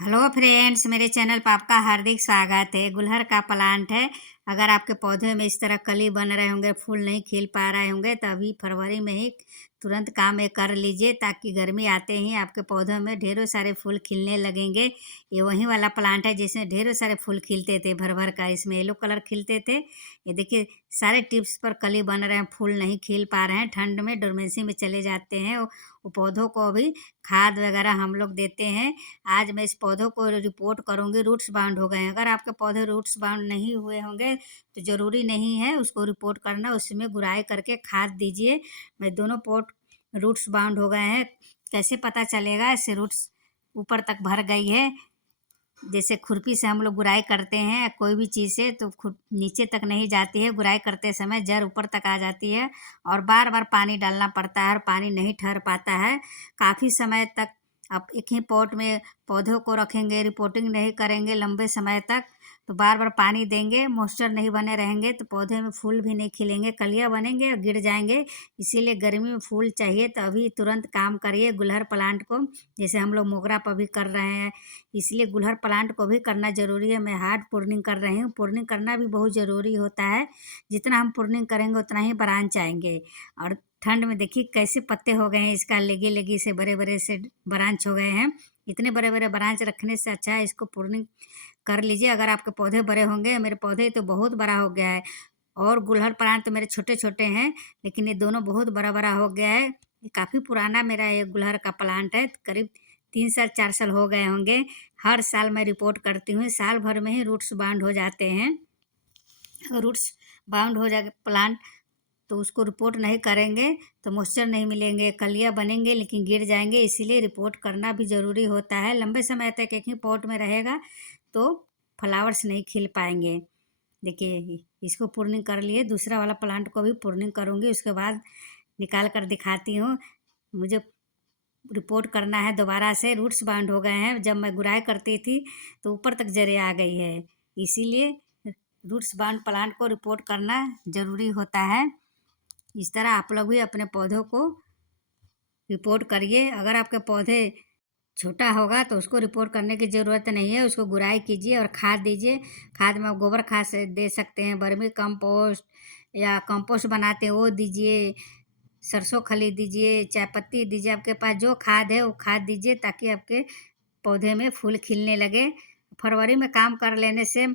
Hello friends, मेरे channel पर आपका हार्दिक स्वागत है। गुलहर का प्लांट है। अगर आपके पौधे में इस तरह कली बन रहे होंगे, फूल नहीं खिल पा रहे होंगे, तो अभी फरवरी में ही तुरंत काम ये कर लीजिए, ताकि गर्मी आते ही आपके पौधों में ढेरों सारे फूल खिलने लगेंगे। ये वही वाला प्लांट है जिसमें ढेरों सारे फूल खिलते थे भर भर का। इसमें येलो कलर खिलते थे। ये देखिए, सारे टिप्स पर कली बन रहे हैं, फूल नहीं खिल पा रहे हैं, ठंड में डोरमेंसी में चले जाते हैं। वो पौधों को भी खाद वगैरह हम लोग देते हैं। आज मैं इस पौधों को रिपोर्ट करूंगी, रूट्स बाउंड हो गए हैं। अगर आपके पौधे रूट्स बाउंड नहीं हुए होंगे तो ज़रूरी नहीं है उसको रिपोर्ट करना, उसमें गुड़ाई करके खाद दीजिए। मैं दोनों पॉट रूट्स बाउंड हो गए हैं। कैसे पता चलेगा? इससे रूट्स ऊपर तक भर गई है। जैसे खुरपी से हम लोग गुड़ाई करते हैं कोई भी चीज़ से, तो नीचे तक नहीं जाती है। गुड़ाई करते समय जड़ ऊपर तक आ जाती है और बार बार पानी डालना पड़ता है और पानी नहीं ठहर पाता है काफ़ी समय तक। आप एक ही पॉट में पौधों को रखेंगे, रिपोर्टिंग नहीं करेंगे लंबे समय तक, तो बार बार पानी देंगे, मॉइस्चर नहीं बने रहेंगे तो पौधे में फूल भी नहीं खिलेंगे, कलियाँ बनेंगे और गिर जाएंगे। इसीलिए गर्मी में फूल चाहिए तो अभी तुरंत काम करिए गुलहर प्लांट को, जैसे हम लोग मोगरा पर भी कर रहे हैं। इसलिए गुलहर प्लांट को भी करना ज़रूरी है। मैं हार्ड प्रूनिंग कर रही हूँ। प्रूनिंग करना भी बहुत ज़रूरी होता है। जितना हम प्रूनिंग करेंगे उतना ही ब्रांच आएंगे। और ठंड में देखिए कैसे पत्ते हो गए हैं, इसका लेगी लेगी से बड़े बड़े से ब्रांच हो गए हैं। इतने बड़े बड़े ब्रांच रखने से अच्छा है इसको प्रूनिंग कर लीजिए। अगर आपके पौधे बड़े होंगे, मेरे पौधे तो बहुत बड़ा हो गया है, और गुलहर प्लांट तो मेरे छोटे छोटे हैं, लेकिन ये दोनों बहुत बड़ा बड़ा हो गया है। ये काफ़ी पुराना मेरा ये गुलहर का प्लांट है, करीब 3 साल 4 साल हो गए होंगे। हर साल मैं रिपोर्ट करती हूँ, साल भर में ही रूट्स बाउंड हो जाते हैं। अगर रूट्स बाउंड हो जाए प्लांट तो उसको रिपोर्ट नहीं करेंगे तो मॉइस्चर नहीं मिलेंगे, कलियाँ बनेंगे लेकिन गिर जाएंगे। इसीलिए रिपोर्ट करना भी ज़रूरी होता है। लंबे समय तक एक ही पॉट में रहेगा तो फ्लावर्स नहीं खिल पाएंगे। देखिए, इसको प्रूनिंग कर लिए, दूसरा वाला प्लांट को भी प्रूनिंग करूँगी, उसके बाद निकाल कर दिखाती हूँ। मुझे रिपोर्ट करना है दोबारा से। रूट्स बाउंड हो गए हैं। जब मैं गुड़ाई करती थी तो ऊपर तक जड़ें आ गई है, इसीलिए रूट्स बाउंड प्लांट को रिपोर्ट करना ज़रूरी होता है। इस तरह आप लोग भी अपने पौधों को रिपोर्ट करिए। अगर आपके पौधे छोटा होगा तो उसको रिपोर्ट करने की ज़रूरत नहीं है। उसको गुड़ाई कीजिए और खाद दीजिए। खाद में गोबर खाद से दे सकते हैं, वर्मी कंपोस्ट या कंपोस्ट बनाते हैं वो दीजिए, सरसों खली दीजिए, चाय पत्ती दीजिए। आपके पास जो खाद है वो खाद दीजिए, ताकि आपके पौधे में फूल खिलने लगे। फरवरी में काम कर लेने से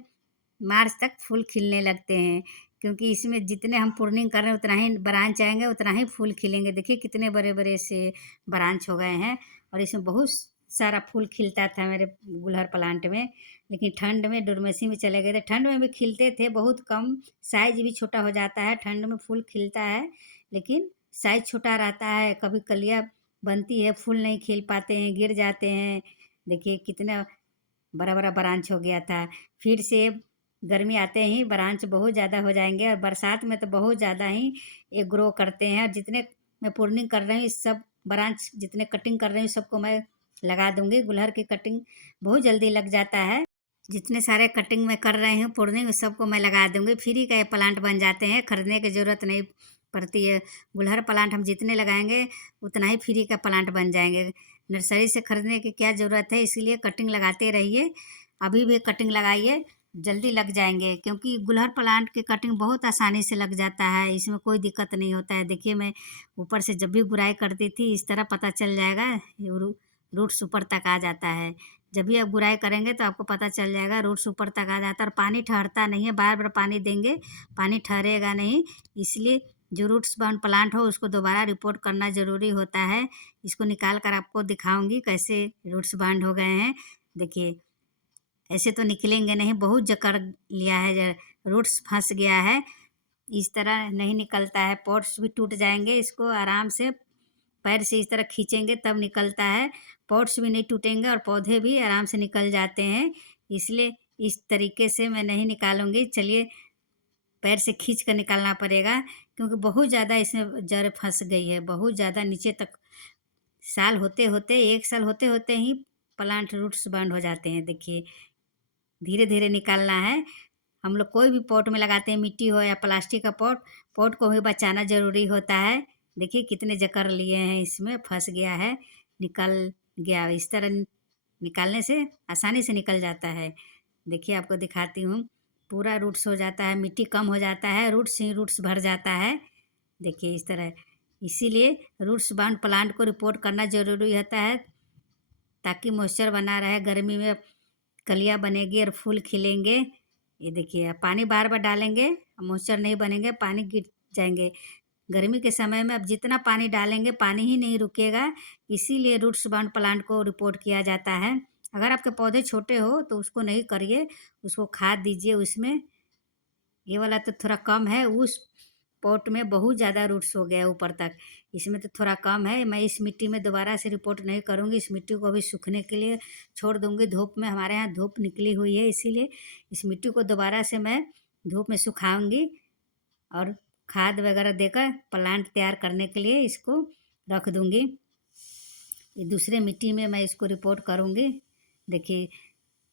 मार्च तक फूल खिलने लगते हैं, क्योंकि इसमें जितने हम प्रूनिंग कर रहे हैं उतना ही ब्रांच आएंगे, उतना ही फूल खिलेंगे। देखिए कितने बड़े बड़े से ब्रांच हो गए हैं, और इसमें बहुत सारा फूल खिलता था मेरे गुलहर प्लांट में। लेकिन ठंड में डोरमेसी में चले गए थे। ठंड में भी खिलते थे, बहुत कम, साइज भी छोटा हो जाता है। ठंड में फूल खिलता है लेकिन साइज छोटा रहता है, कभी कलियाँ बनती है, फूल नहीं खिल पाते हैं, गिर जाते हैं। देखिए कितना बड़ा बड़ा ब्रांच हो गया था। फिर से गर्मी आते ही ब्रांच बहुत ज़्यादा हो जाएंगे, और बरसात में तो बहुत ज़्यादा ही ये ग्रो करते हैं। और जितने मैं प्रूनिंग कर रही हूँ, इस सब ब्रांच जितने कटिंग कर रही हूँ सबको मैं लगा दूंगी। गुलहर की कटिंग बहुत जल्दी लग जाता है। जितने सारे कटिंग में कर रही हूँ प्रूनिंग, सबको मैं लगा दूंगी। फ्री का ये प्लांट बन जाते हैं, खरीदने की ज़रूरत नहीं पड़ती है। गुलहर प्लांट हम जितने लगाएंगे उतना ही फ्री का प्लांट बन जाएंगे। नर्सरी से खरीदने की क्या ज़रूरत है? इसलिए कटिंग लगाते रहिए। अभी भी कटिंग लगाइए, जल्दी लग जाएंगे, क्योंकि गुलहर प्लांट की कटिंग बहुत आसानी से लग जाता है, इसमें कोई दिक्कत नहीं होता है। देखिए मैं ऊपर से जब भी गुड़ाई करती थी, इस तरह पता चल जाएगा, रूट्स ऊपर तक आ जाता है। जब भी आप गुड़ाई करेंगे तो आपको पता चल जाएगा, रूट्स ऊपर तक आ जाता है। और पानी ठहरता नहीं है, बार बार पानी देंगे, पानी ठहरेगा नहीं। इसलिए जो रूट्स बाउंड प्लांट हो उसको दोबारा रिपोर्ट करना ज़रूरी होता है। इसको निकाल कर आपको दिखाऊंगी कैसे रूट्स बाउंड हो गए हैं। देखिए, ऐसे तो निकलेंगे नहीं, बहुत जकड़ लिया है, रूट्स फंस गया है। इस तरह नहीं निकलता है, पॉट्स भी टूट जाएंगे। इसको आराम से पैर से इस तरह खींचेंगे तब निकलता है। पॉट्स भी नहीं टूटेंगे और पौधे भी आराम से निकल जाते हैं। इसलिए इस तरीके से मैं नहीं निकालूंगी। चलिए, पैर से खींच कर निकालना पड़ेगा, क्योंकि बहुत ज़्यादा इसमें जड़ फंस गई है, बहुत ज़्यादा नीचे तक। साल होते होते, 1 साल होते होते ही प्लांट रूट्स बंद हो जाते हैं। देखिए, धीरे धीरे निकालना है। हम लोग कोई भी पॉट में लगाते हैं, मिट्टी हो या प्लास्टिक का पॉट, पॉट को भी बचाना ज़रूरी होता है। देखिए कितने जकड़ लिए हैं, इसमें फंस गया है, निकल गया। इस तरह निकालने से आसानी से निकल जाता है। देखिए आपको दिखाती हूँ, पूरा रूट्स हो जाता है, मिट्टी कम हो जाता है, रूट्स ही रूट्स भर जाता है। देखिए इस तरह, इसीलिए रूट्स बाउंड प्लांट को रिपोर्ट करना ज़रूरी होता है, ताकि मॉइस्चर बना रहे। गर्मी में कलियाँ बनेगी और फूल खिलेंगे। ये देखिए, आप पानी बार बार डालेंगे, मॉइस्चर नहीं बनेंगे, पानी गिर जाएंगे। गर्मी के समय में अब जितना पानी डालेंगे पानी ही नहीं रुकेगा, इसीलिए रूट्स बाउंड प्लांट को रिपोर्ट किया जाता है। अगर आपके पौधे छोटे हो तो उसको नहीं करिए, उसको खाद दीजिए उसमें। ये वाला तो थोड़ा कम है, उस पॉट में बहुत ज़्यादा रूट्स हो गया है ऊपर तक, इसमें तो थोड़ा कम है। मैं इस मिट्टी में दोबारा से रिपोर्ट नहीं करूँगी, इस मिट्टी को अभी सूखने के लिए छोड़ दूँगी धूप में। हमारे यहाँ धूप निकली हुई है, इसीलिए इस मिट्टी को दोबारा से मैं धूप में सुखाऊँगी और खाद वगैरह देकर प्लांट तैयार करने के लिए इसको रख दूँगी। ये दूसरे मिट्टी में मैं इसको रिपोर्ट करूँगी। देखिए,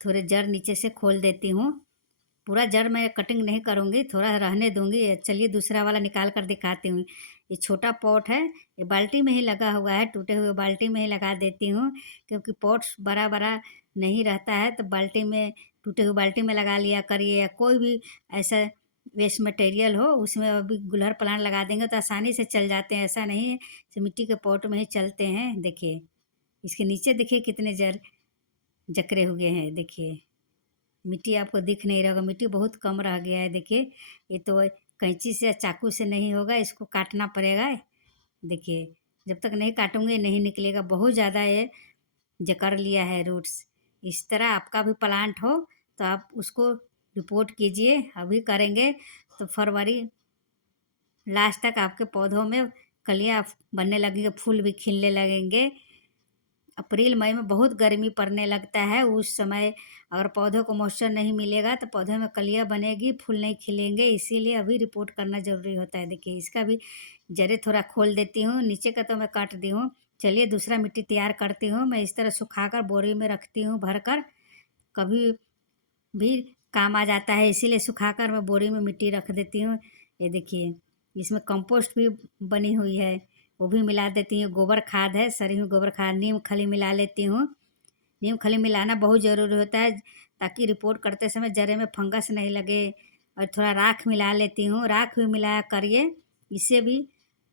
थोड़े जड़ नीचे से खोल देती हूँ, पूरा जड़ मैं कटिंग नहीं करूँगी, थोड़ा रहने दूँगी। चलिए दूसरा वाला निकाल कर दिखाती हूँ। ये छोटा पॉट है, ये बाल्टी में ही लगा हुआ है, टूटे हुए बाल्टी में ही लगा देती हूँ, क्योंकि पॉट्स बड़ा बड़ा नहीं रहता है, तो बाल्टी में, टूटे हुए बाल्टी में लगा लिया करिए, या कोई भी ऐसा वेस्ट मटेरियल हो उसमें अभी गुलहर प्लांट लगा देंगे तो आसानी से चल जाते हैं। ऐसा नहीं है कि मिट्टी के पॉट में ही चलते हैं। देखिए इसके नीचे देखिए कितने जड़ जकड़े हुए हैं। देखिए मिट्टी आपको दिख नहीं रहा होगा, मिट्टी बहुत कम रह गया है। देखिए ये तो कैंची से या चाकू से नहीं होगा, इसको काटना पड़ेगा। देखिए जब तक नहीं काटूंगे नहीं निकलेगा, बहुत ज़्यादा ये जकड़ लिया है रूट्स। इस तरह आपका भी प्लांट हो तो आप उसको रिपोर्ट कीजिए। अभी करेंगे तो फरवरी लास्ट तक आपके पौधों में कलियाँ बनने लगेंगे, फूल भी खिलने लगेंगे। अप्रैल मई में बहुत गर्मी पड़ने लगता है, उस समय अगर पौधों को मॉइस्चर नहीं मिलेगा तो पौधों में कलियाँ बनेगी, फूल नहीं खिलेंगे, इसीलिए अभी रिपोर्ट करना ज़रूरी होता है। देखिए इसका भी जड़ें थोड़ा खोल देती हूँ, नीचे का तो मैं काट दी हूँ। चलिए दूसरा मिट्टी तैयार करती हूँ। मैं इस तरह सुखाकर बोरी में रखती हूँ भरकर, कभी भी काम आ जाता है, इसीलिए सुखाकर मैं बोरी में मिट्टी रख देती हूँ। ये देखिए इसमें कंपोस्ट भी बनी हुई है, वो भी मिला देती हूँ। गोबर खाद है, सरी हुई गोबर खाद, नीम खली मिला लेती हूँ। नीम खली मिलाना बहुत ज़रूरी होता है, ताकि रिपोर्ट करते समय जड़े में फंगस नहीं लगे। और थोड़ा राख मिला लेती हूँ, राख भी मिलाया करिए, इससे भी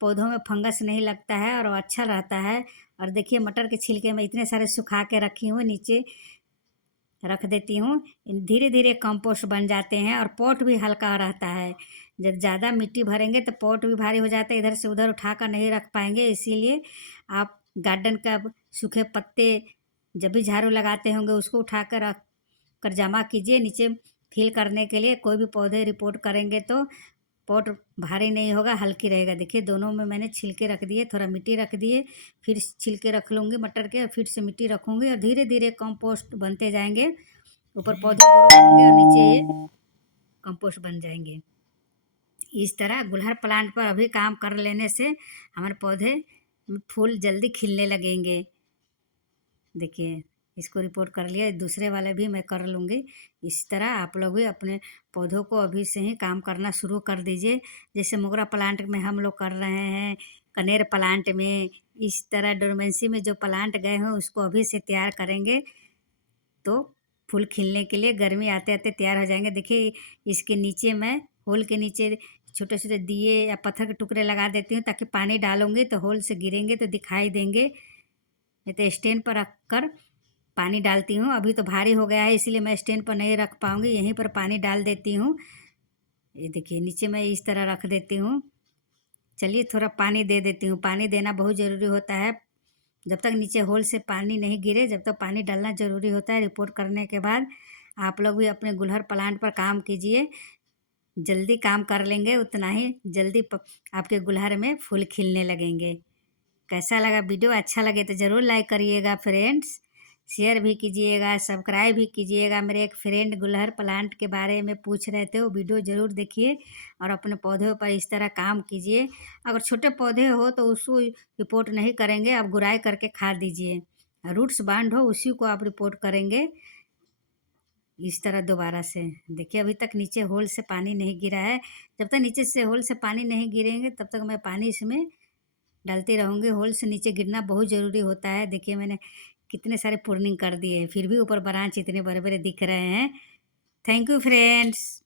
पौधों में फंगस नहीं लगता है और अच्छा रहता है। और देखिए मटर के छिलके में इतने सारे सुखा के रखी हूँ, नीचे रख देती हूँ। धीरे धीरे कंपोस्ट बन जाते हैं और पॉट भी हल्का रहता है। जब ज़्यादा मिट्टी भरेंगे तो पॉट भी भारी हो जाता है, इधर से उधर उठा कर नहीं रख पाएंगे। इसीलिए आप गार्डन का सूखे पत्ते जब भी झाड़ू लगाते होंगे उसको उठा कर रख कर जमा कीजिए नीचे फिल करने के लिए। कोई भी पौधे रिपोर्ट करेंगे तो पॉट भारी नहीं होगा, हल्की रहेगा। देखिए दोनों में मैंने छिलके रख दिए, थोड़ा मिट्टी रख दिए, फिर छिलके रख लूँगी मटर के और फिर से मिट्टी रखूँगी और धीरे धीरे कंपोस्ट बनते जाएंगे। ऊपर पौधे ग्रो होंगे और नीचे ये कंपोस्ट बन जाएंगे। इस तरह गुलहर प्लांट पर अभी काम कर लेने से हमारे पौधे में फूल जल्दी खिलने लगेंगे। देखिए इसको रिपोर्ट कर लिया, दूसरे वाले भी मैं कर लूँगी। इस तरह आप लोग भी अपने पौधों को अभी से ही काम करना शुरू कर दीजिए। जैसे मोगरा प्लांट में हम लोग कर रहे हैं, कनेर प्लांट में, इस तरह डोरमेंसी में जो प्लांट गए हैं उसको अभी से तैयार करेंगे तो फूल खिलने के लिए गर्मी आते आते तैयार हो जाएंगे। देखिए इसके नीचे मैं होल के नीचे छोटे छोटे दिए या पत्थर के टुकड़े लगा देती हूँ, ताकि पानी डालूंगी तो होल से गिरेंगे तो दिखाई देंगे। नहीं तो स्टैंड पर रख कर पानी डालती हूँ। अभी तो भारी हो गया है इसलिए मैं स्टैंड पर नहीं रख पाऊँगी, यहीं पर पानी डाल देती हूँ। ये देखिए नीचे मैं इस तरह रख देती हूँ। चलिए थोड़ा पानी दे देती हूँ, पानी देना बहुत ज़रूरी होता है। जब तक नीचे होल से पानी नहीं गिरे जब तक पानी डालना ज़रूरी होता है। रिपोर्ट करने के बाद आप लोग भी अपने गुलहर प्लांट पर काम कीजिए, जल्दी काम कर लेंगे उतना ही जल्दी आपके गुलहर में फूल खिलने लगेंगे। कैसा लगा वीडियो? अच्छा लगे तो ज़रूर लाइक करिएगा फ्रेंड्स, शेयर भी कीजिएगा, सब्सक्राइब भी कीजिएगा। मेरे एक फ्रेंड गुलहर प्लांट के बारे में पूछ रहे थे, वो वीडियो ज़रूर देखिए और अपने पौधों पर इस तरह काम कीजिए। अगर छोटे पौधे हो तो उसको रिपोर्ट नहीं करेंगे, आप गुड़ाई करके खाद दीजिए। रूट्स बाउंड हो उसी को आप रिपोर्ट करेंगे। इस तरह दोबारा से देखिए, अभी तक नीचे होल से पानी नहीं गिरा है। जब तक नीचे से होल से पानी नहीं गिरेंगे तब तक मैं पानी इसमें डालती रहूँगी। होल से नीचे गिरना बहुत ज़रूरी होता है। देखिए मैंने कितने सारे प्रूनिंग कर दिए, फिर भी ऊपर ब्रांच इतने बड़े-बड़े दिख रहे हैं। Thank you friends.